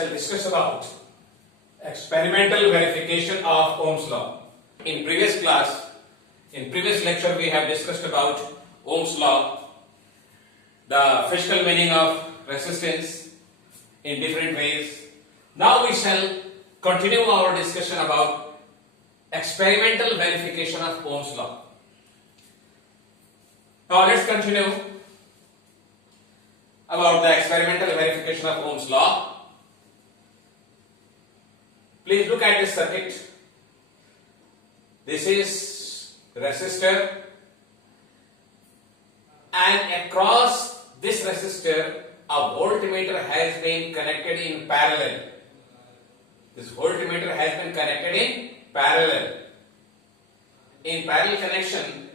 shall discuss about experimental verification of Ohm's law. In previous lecture we have discussed about Ohm's law, the physical meaning of resistance in different ways. Now we shall continue our discussion about experimental verification of Ohm's law. Now let's continue about the experimental verification of Ohm's law. Please look at this circuit. This is resistor, and across this resistor a voltmeter has been connected in parallel. This voltmeter has been connected in parallel. In parallel connection,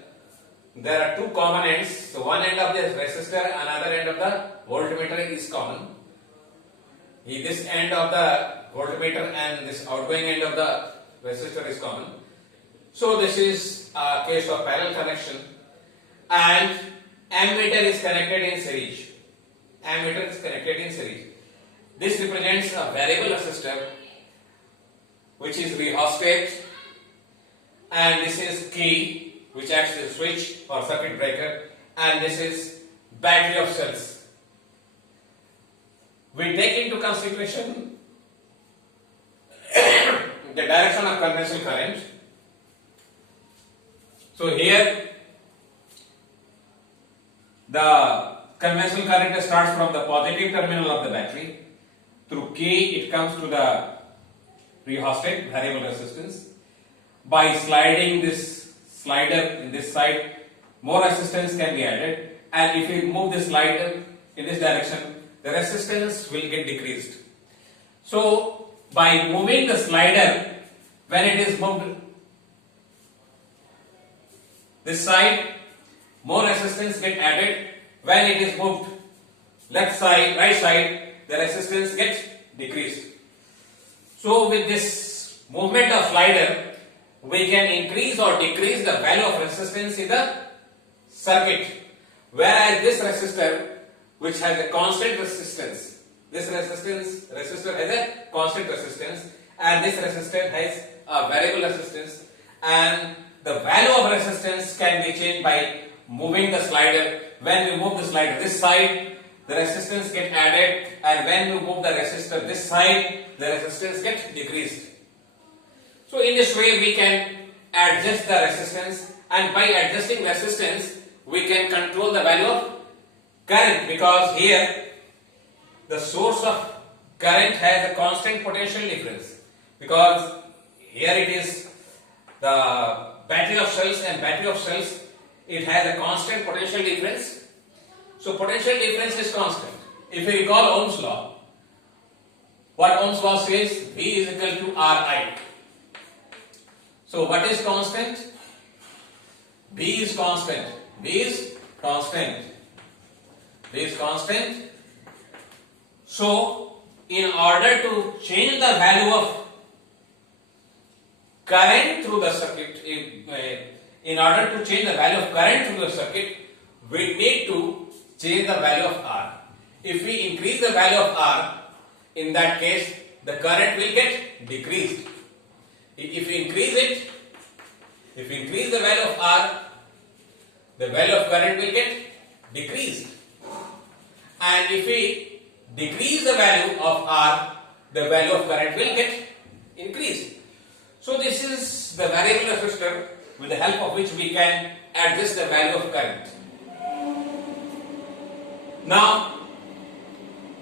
there are two common ends. So one end of this resistor, another end of the voltmeter is common. This end of the voltmeter and this outgoing end of the resistor is common. So this is a case of parallel connection, and ammeter is connected in series. Ammeter is connected in series. This represents a variable resistor which is rheostat, and this is key which acts as a switch or circuit breaker, and this is battery of cells. We take into consideration the direction of conventional current. So here the conventional current starts from the positive terminal of the battery. Through K it comes to the rheostat, variable resistance. By sliding this slider in this side, more resistance can be added, and if we move this slider in this direction, the resistance will get decreased. So by moving the slider, when it is moved this side, more resistance get added. When it is moved left side, right side, the resistance gets decreased. So with this movement of slider, we can increase or decrease the value of resistance in the circuit. Whereas this resistor, which has a constant resistance, this resistor has a constant resistance, and this resistor has a variable resistance, and the value of resistance can be changed by moving the slider. When we move the slider this side, the resistance get added, and when we move the resistor this side, the resistance gets decreased. So in this way we can adjust the resistance, and by adjusting resistance we can control the value of current, because here the source of current has a constant potential difference, because here it is the battery of cells, and battery of cells, it has a constant potential difference. So potential difference is constant. If you recall Ohm's law, what Ohm's law says, V is equal to Ri. So what is constant? V is constant. V is constant. V is constant. So in order to change the value of current through the circuit, in order to change the value of current through the circuit, we need to change the value of R. If we increase the value of R, in that case the current will get decreased. If we increase it, if we increase the value of R, the value of current will get decreased. And if we decrease the value of R, the value of current will get increased. So this is the variable resistor with the help of which we can adjust the value of current. Now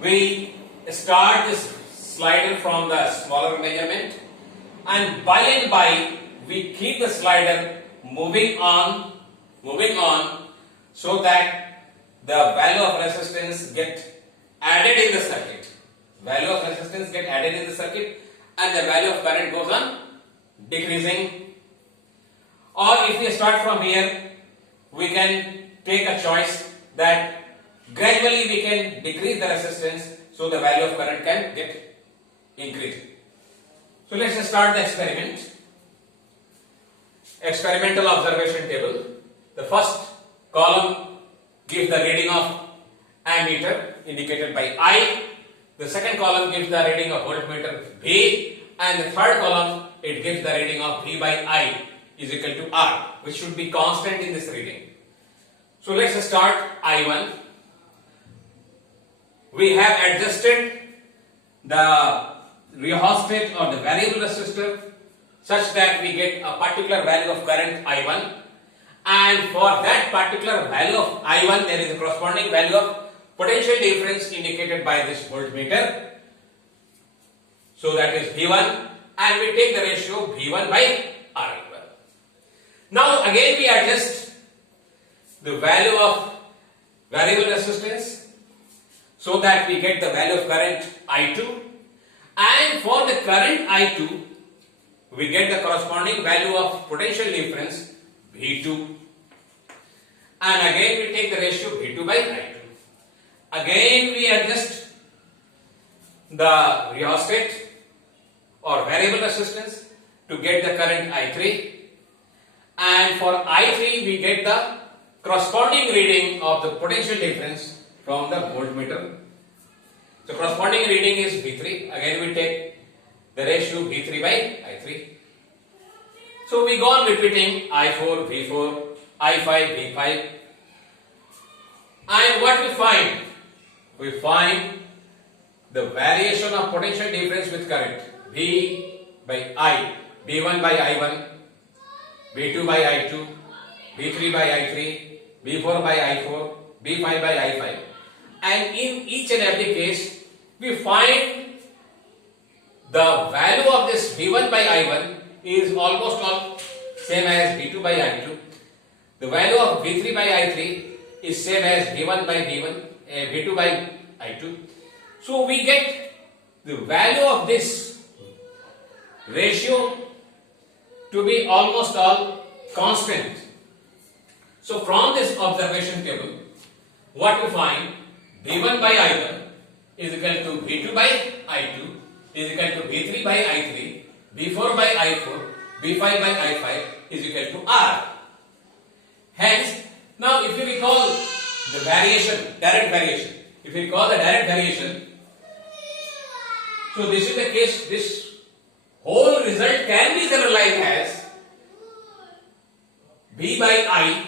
we start this slider from the smaller measurement, and by we keep the slider moving on so that the value of resistance get added in the circuit. Value of resistance get added in the circuit, and the value of current goes on decreasing. Or if we start from here, we can take a choice that gradually we can decrease the resistance, so the value of current can get increased. So let's start the experiment. Experimental observation table. The first column gives the reading of ammeter indicated by I, The second column gives the reading of voltmeter V, and the third column it gives the reading of V by I is equal to R, which should be constant in this reading. So let's start I1. We have adjusted the rheostat or the variable resistor such that we get a particular value of current I1, and for that particular value of I1 there is a corresponding value of potential difference indicated by this voltmeter. So that is V1, and we take the ratio V1 by R equal. Now again we adjust the value of variable resistance so that we get the value of current I2, and for the current I2 we get the corresponding value of potential difference V2, and again we take the ratio V2 by I2. Again we adjust the rheostat or variable resistance to get the current I3, and for I3 we get the corresponding reading of the potential difference from the voltmeter. So corresponding reading is V3. Again we take the ratio V3 by I3. So we go on repeating I4, V4, I5, V5, and what we find? We find the variation of potential difference with current V by I, V1 by I1, V2 by I2, V3 by I3, V4 by I4, V5 by I5, and in each and every case we find the value of this V1 by I1 is almost all same as V2 by I2. The value of V3 by I3 is same as V1 by V1, V2 by I2. So we get the value of this ratio to be almost all constant. So from this observation table, what we find, V1 by I1 is equal to V2 by I2 is equal to V3 by I3, V4 by I4, V5 by I5 is equal to R. Hence, now if you recall the variation, direct variation, if you recall the direct variation, so this is the case, this whole result can be generalized as V by I,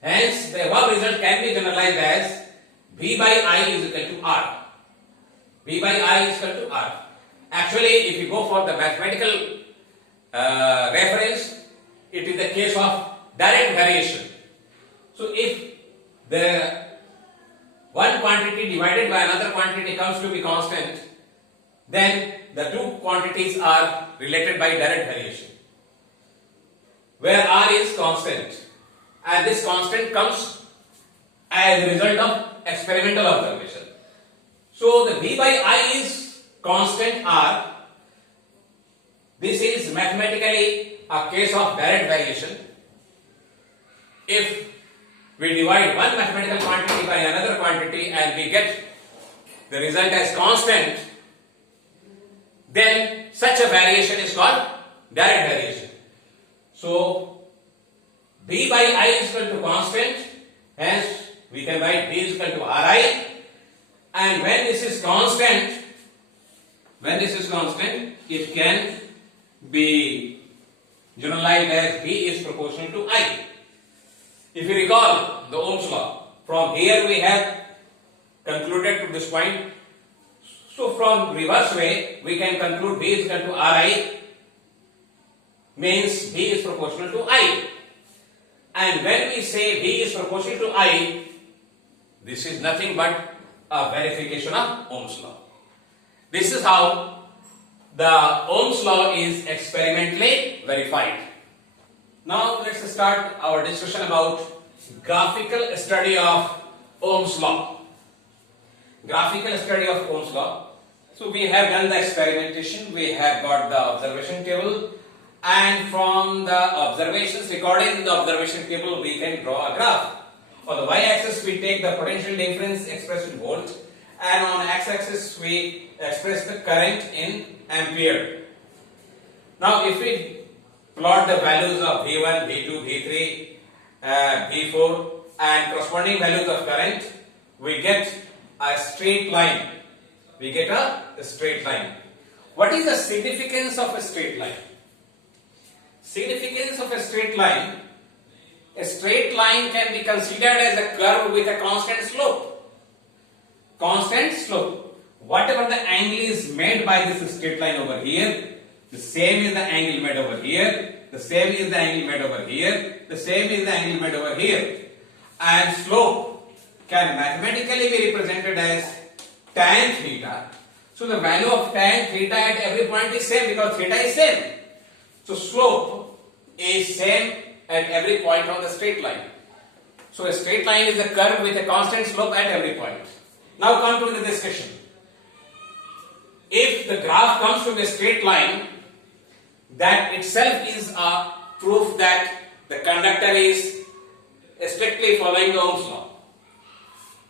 hence the above result can be generalized as V by I is equal to R. V by I is equal to R. Actually, if you go for the mathematical reference, it is the case of direct variation. So if the one quantity divided by another quantity comes to be constant, then the two quantities are related by direct variation, where R is constant, and this constant comes as a result of experimental observation. So the V by I is constant R. This is mathematically a case of direct variation. If we divide one mathematical quantity by another quantity and we get the result as constant, then such a variation is called direct variation. So V by I is equal to constant, hence we can write V is equal to Ri, and when this is constant, it can be generalized as V is proportional to I. If you recall the Ohm's law, from here we have concluded to this point. So from reverse way, we can conclude V is equal to Ri, means V is proportional to I. And when we say V is proportional to I, this is nothing but a verification of Ohm's law. This is how the Ohm's law is experimentally verified. Now let's start our discussion about graphical study of Ohm's law. Graphical study of Ohm's law. So we have done the experimentation, we have got the observation table, and from the observations recorded in the observation table we can draw a graph. On the y-axis we take the potential difference expressed in volt, and on x-axis we express the current in ampere. Now if we plot the values of V1, V2, V3, V4 and corresponding values of current, we get a straight line we get a straight line. What is the significance of a straight line? Significance of a straight line can be considered as a curve with a constant slope. Constant slope. Whatever the angle is made by this straight line over here, the same is the angle made over here, the same is the angle made over here, the same is the angle made over here. And slope can mathematically be represented as tan theta. So the value of tan theta at every point is same because theta is same. So slope is same at every point on the straight line. So a straight line is a curve with a constant slope at every point. Now come to the discussion. If the graph comes to a straight line, that itself is a proof that the conductor is strictly following the Ohm's law.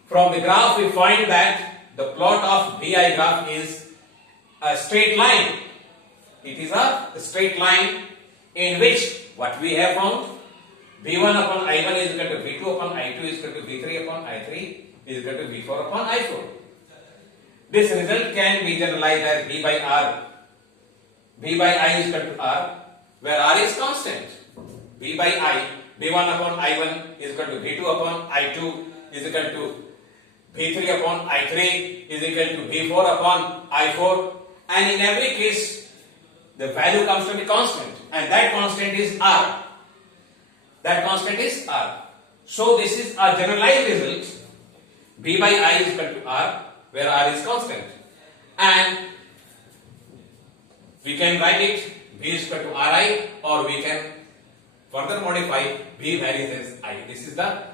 From the graph we find that the plot of VI graph is a straight line. It is a straight line in which what we have found, V1 upon I1 is equal to V2 upon I2 is equal to V3 upon I3 is equal to V4 upon I4. This result can be generalized as V by R. V by I is equal to R, where R is constant. V by I, V1 upon I1 is equal to V2 upon I2 is equal to V3 upon I3 is equal to V4 upon I4, and in every case the value comes to be constant, and that constant is R. That constant is R. So this is a generalized result. V by I is equal to R, where R is constant, and we can write it V is equal to Ri, or we can further modify V varies as I. This is the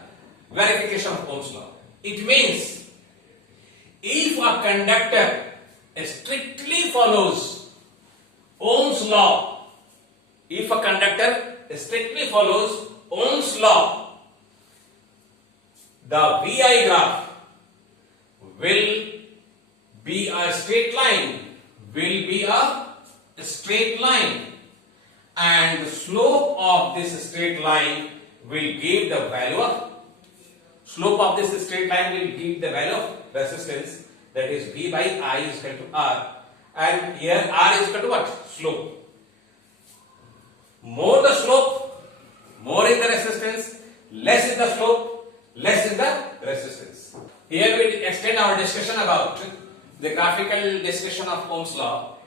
verification of Ohm's law. It means if a conductor strictly follows Ohm's law, if a conductor strictly follows Ohm's law, the VI graph will be a straight line, and the slope of this straight line will give the value of resistance, that is V by I is equal to R, and here R is equal to what? Slope. More the slope, more is the resistance, less is the slope, less is the resistance. Here we extend our discussion about the graphical discussion of Ohm's law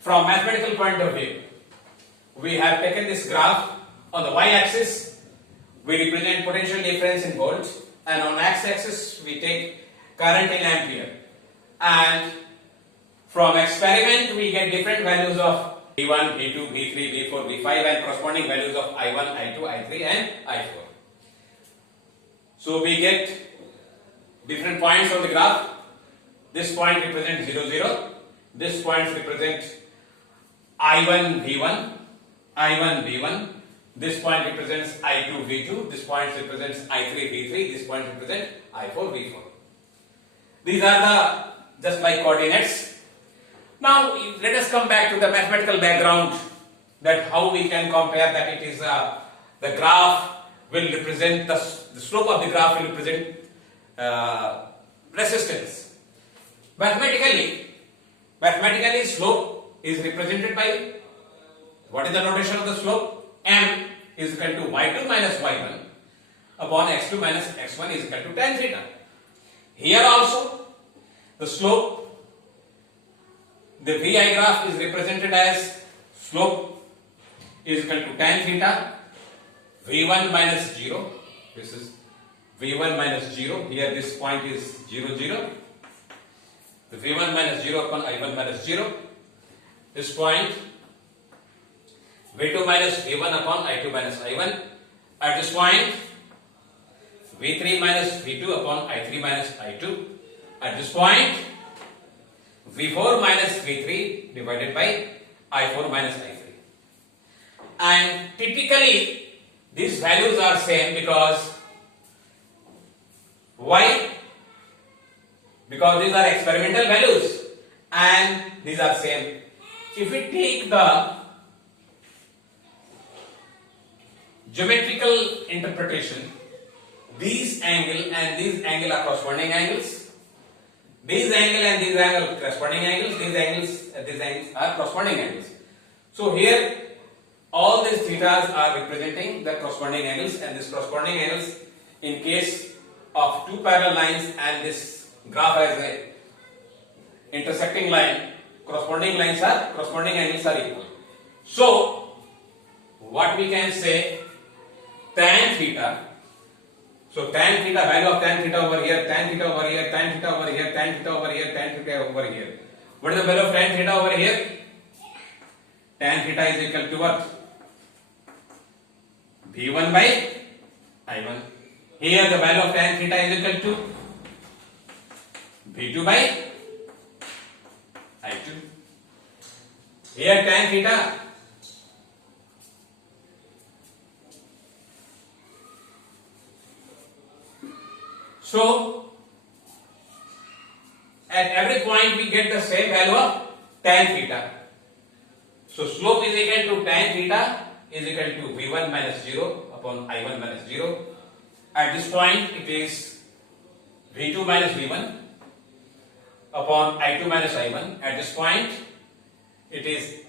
from mathematical point of view. We have taken this graph. On the y-axis we represent potential difference in volts, and on x-axis we take current in ampere, and from experiment we get different values of V1, V2, V3, V4, V5 and corresponding values of I1, I2, I3 and I4. So we get different points on the graph. This point represents 0, 0. This point represents I1, V1, I1, V1. This point represents I2, V2. This point represents I3, V3. This point represents I4, V4. These are the just like coordinates. Now let us come back to the mathematical background, that how we can compare that it is the graph will represent the slope of the graph will represent resistance. Mathematically slope is represented by, what is the notation of the slope? M is equal to y2 minus y1 upon x2 minus x1 is equal to tan theta. Here also the slope, the VI graph is represented as slope is equal to tan theta, V1 minus 0. This is V1 minus 0. Here this point is 0, 0. The V1 minus 0 upon I1 minus 0. This point V2 minus V1 upon I2 minus I1. At this point V3 minus V2 upon I3 minus I2. At this point V4 minus V3 divided by I4 minus I3. And typically these values are same because why? Because these are experimental values and these are same. If we take the geometrical interpretation, these angle and these angle are corresponding angles. These angle and these angle corresponding angles, these angles are corresponding angles. So here all these thetas are representing the corresponding angles, and these corresponding angles in case of two parallel lines and this graph has a intersecting line, corresponding angles are equal. So what we can say, tan theta. So tan theta, value of tan theta over here, tan theta over here, tan theta over here, tan theta over here, tan theta over here. What is the value of tan theta over here? Tan theta is equal to what? V1 by I1. Here the value of tan theta is equal to V2 by I2. Here tan theta so at every point we get the same value of tan theta. So slope is equal to tan theta is equal to V1 minus 0 upon I1 minus 0. At this point it is V2 minus V1 upon I2 minus I1. At this point it is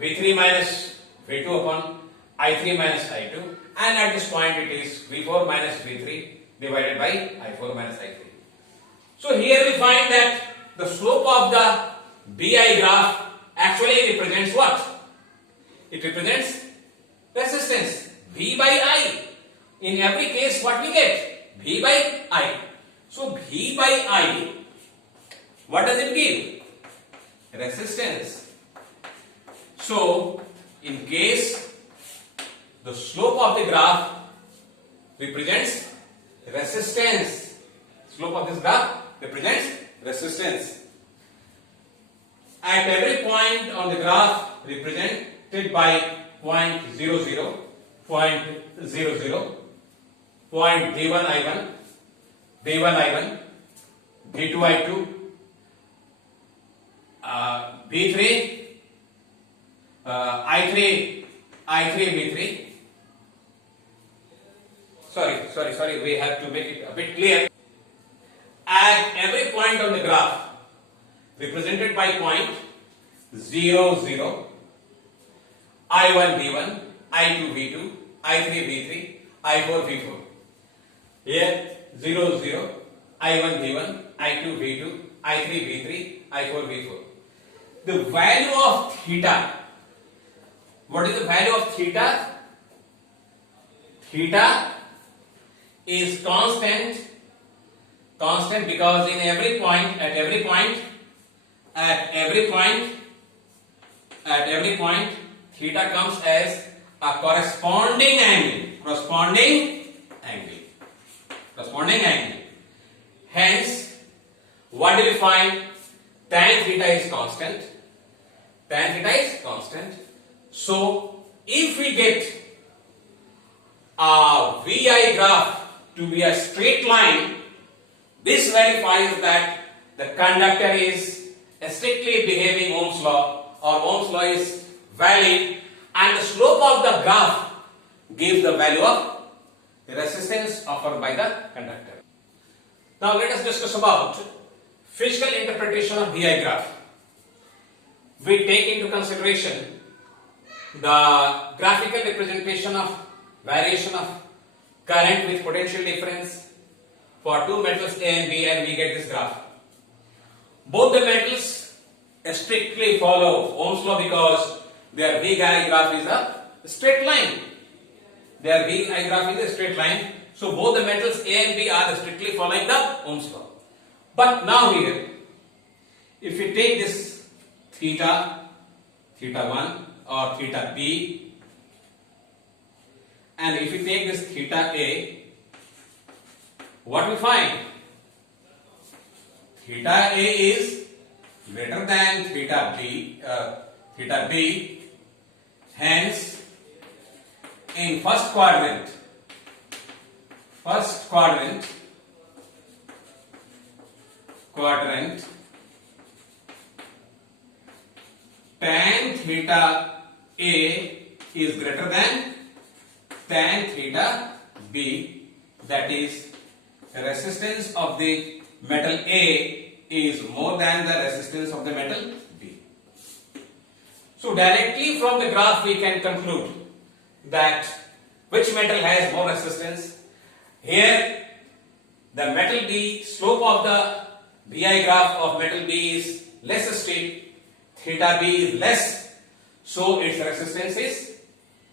V3 minus V2 upon I3 minus I2, and at this point it is V4 minus V3 divided by I4 minus I3. So here we find that the slope of the BI graph actually represents what? It represents resistance V by I. In every case what we get? V by I. So V by I, what does it give? Resistance. So in case the slope of the graph represents resistance, slope of this graph represents resistance. At every point on the graph represented by point 0, 0, point 0, 0, point V1 I1, V1 I1, V2 I2, V3, I3 V3. Sorry, we have to make it a bit clear. At every point on the graph represented by point 0, 0, I1 V1, I2 V2, I3 V3, I4 V4. Here 0, 0, I1 V1, I2 V2, I3 V3, I4 V4. The value of theta. What is the value of theta? Theta is constant because in every point, at every point, theta comes as a corresponding angle. Hence, what do we find? Tan theta is constant. So, if we get a VI graph to be a straight line, this verifies that the conductor is strictly behaving Ohm's law, or Ohm's law is valid, and the slope of the graph gives the value of the resistance offered by the conductor. Now let us discuss about physical interpretation of VI graph. We take into consideration the graphical representation of variation of current with potential difference for two metals A and B, and we get this graph. Both the metals strictly follow Ohm's law because their VI graph is a straight line. So both the metals A and B are strictly following the Ohm's law. But now here, if we take this theta 1 or theta P, and if we take this theta A, what we find? Theta A is greater than theta B, hence in first quadrant tan theta A is greater than tan theta B, that is resistance of the metal A is more than the resistance of the metal B. So directly from the graph we can conclude that which metal has more resistance. Here the metal B, slope of the BI graph of metal B is less steep, theta B is less, so its resistance is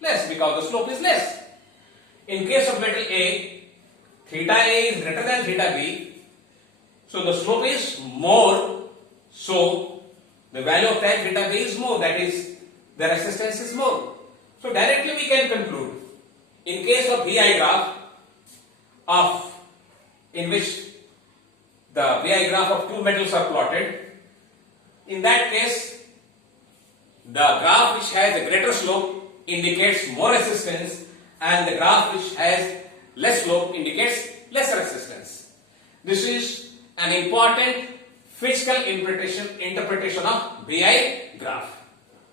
less because the slope is less. In case of metal A, theta A is greater than theta B, so the slope is more, so the value of tan theta B is more, that is the resistance is more. So directly we can conclude, in case of BI graph in which the BI graph of two metals are plotted, in that case the graph which has a greater slope indicates more resistance and the graph which has less slope indicates less resistance. This is an important physical interpretation of BI graph.